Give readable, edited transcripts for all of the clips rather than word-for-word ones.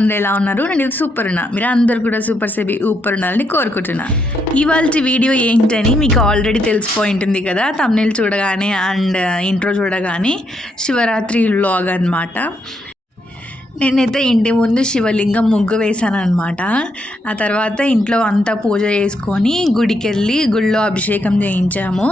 అందరూ ఎలా ఉన్నారు? నేను సూపర్ ఉన్నా. మీరు అందరు కూడా సూపర్ సేబీ ఊపర్ ఉండాలని కోరుకుంటున్నా. ఇవాల్టి వీడియో ఏంటని మీకు ఆల్రెడీ తెలిసిపోయి ఉంటుంది కదా, థంబ్నెయిల్ చూడగానే అండ్ ఇంట్రో చూడగానే. శివరాత్రి వ్లాగ్ అనమాట. నేనైతే ఇంటి ముందు శివలింగం ముగ్గు వేశాను అనమాట. ఆ తర్వాత ఇంట్లో అంతా పూజ చేసుకొని గుడికి వెళ్ళి గుడిలో అభిషేకం చేయించాము.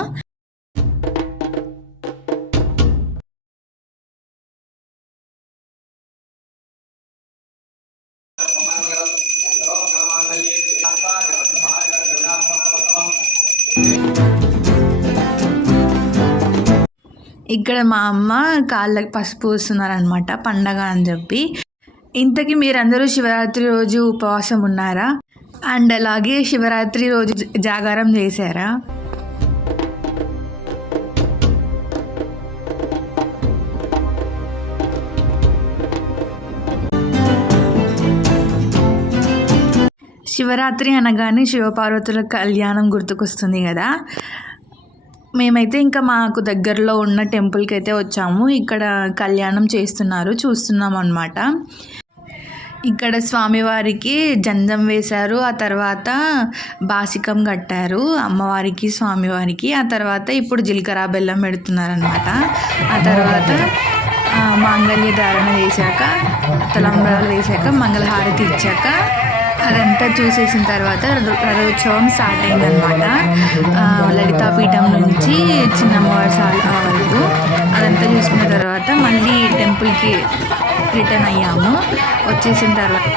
ఇక్కడ మా అమ్మ కాళ్ళకి పసుపు పూస్తున్నారనమాట, పండగ అని చెప్పి. ఇంతకీ మీరందరూ శివరాత్రి రోజు ఉపవాసం ఉన్నారా? అండ్ అలాగే శివరాత్రి రోజు జాగారం చేశారా? శివరాత్రి అనగానే శివపార్వతుల కళ్యాణం గుర్తుకొస్తుంది కదా. మేమైతే ఇంకా మాకు దగ్గరలో ఉన్న టెంపుల్కి అయితే వచ్చాము. ఇక్కడ కళ్యాణం చేస్తున్నారు, చూస్తున్నాం అన్నమాట. ఇక్కడ స్వామివారికి జంజం వేశారు, ఆ తర్వాత బాసికం కట్టారు అమ్మవారికి స్వామివారికి. ఆ తర్వాత ఇప్పుడు జీలకర్ర బెల్లం పెడుతున్నారనమాట. ఆ తర్వాత మాంగళ్య ధారణ చేశాక, తలంబ్రాలు వేశాక, మంగళహారతి ఇచ్చాక అదంతా చూసేసిన తర్వాత రథోత్సవం స్టార్ట్ అయిందనమాట. లలితాపీఠం నుంచి చిన్నమ్మవారి సాల వరకు అదంతా చూసుకున్న తర్వాత మళ్ళీ టెంపుల్కి రిటర్న్ అయ్యాము. వచ్చేసిన తర్వాత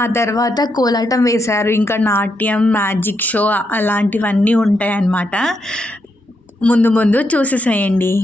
ఆ తర్వాత కోలాటం వేశారు, ఇంకా నాట్యం, మ్యాజిక్ షో అలాంటివన్నీ ఉంటాయన్నమాట. ముందు ముందు చూసేసేయండి.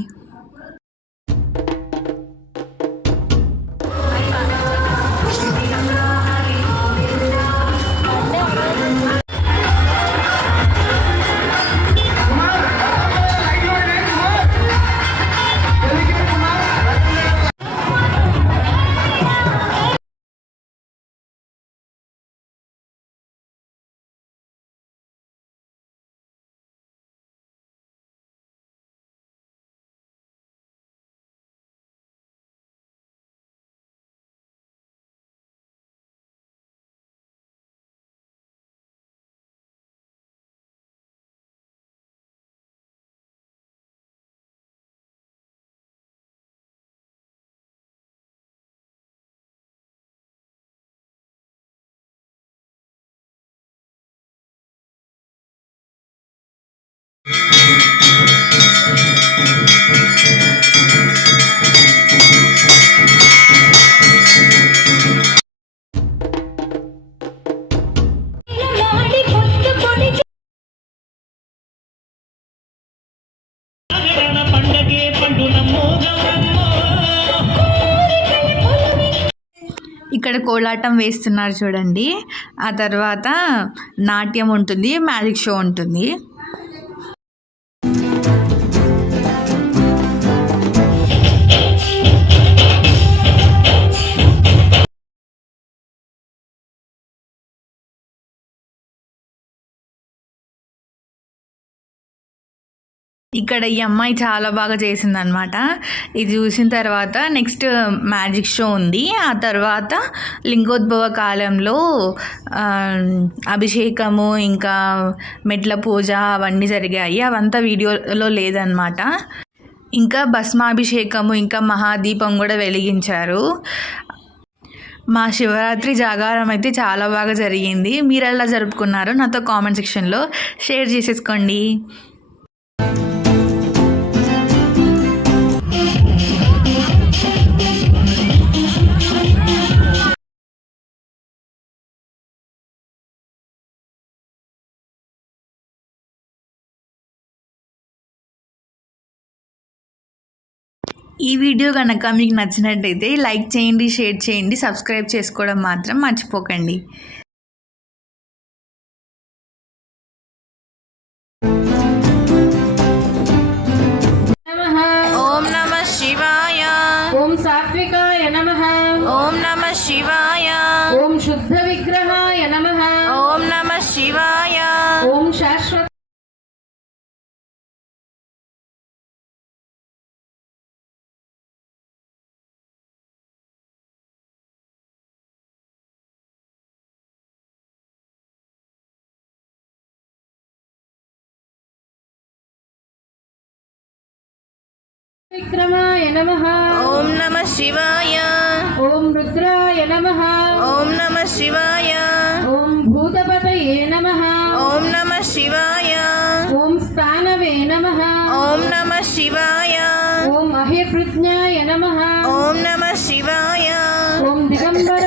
ఇక్కడ కోలాటం వేస్తున్నారు చూడండి. ఆ తర్వాత నాట్యం ఉంటుంది, మ్యాజిక్ షో ఉంటుంది. ఇక్కడ ఈ అమ్మాయి చాలా బాగా చేసిందనమాట. ఇది చూసిన తర్వాత నెక్స్ట్ మ్యాజిక్ షో ఉంది. ఆ తర్వాత లింగోద్భవ కాలంలో అభిషేకము, ఇంకా మెట్ల పూజ అవన్నీ జరిగాయి. అవంతా వీడియోలో లేదనమాట. ఇంకా భస్మాభిషేకము, ఇంకా మహాదీపం కూడా వెలిగించారు. మా శివరాత్రి జాగారం అయితే చాలా బాగా జరిగింది. మీరు ఎలా జరుపుకున్నారో నాతో కామెంట్ సెక్షన్లో షేర్ చేసేసుకోండి. ఈ వీడియో కనుక మీకు నచ్చినట్టయితే లైక్ చేయండి, షేర్ చేయండి, సబ్స్క్రైబ్ చేసుకోవడం మాత్రం మర్చిపోకండి. ఓం నమః శివాయ. ఓం సాత్వికాయ నమః. ఓం నమః శివాయ. ఓం శుద్ధ విగ్రహాయ నమః. ఓం నమః శివాయ. ఓం శాశ్వత విక్రమాయ నమః. ఓం నమః శివాయ. ఓం రుద్రాయ నమః. ఓం నమః శివాయ. ఓం భూతపతయే నమః. ఓం నమః శివాయ. ఓం స్థానవే నమః. ఓం నమః శివాయ. ఓం అహిర్వృజ్ఞాయ నమః. ఓం నమః శివాయ. ఓం దిగంబర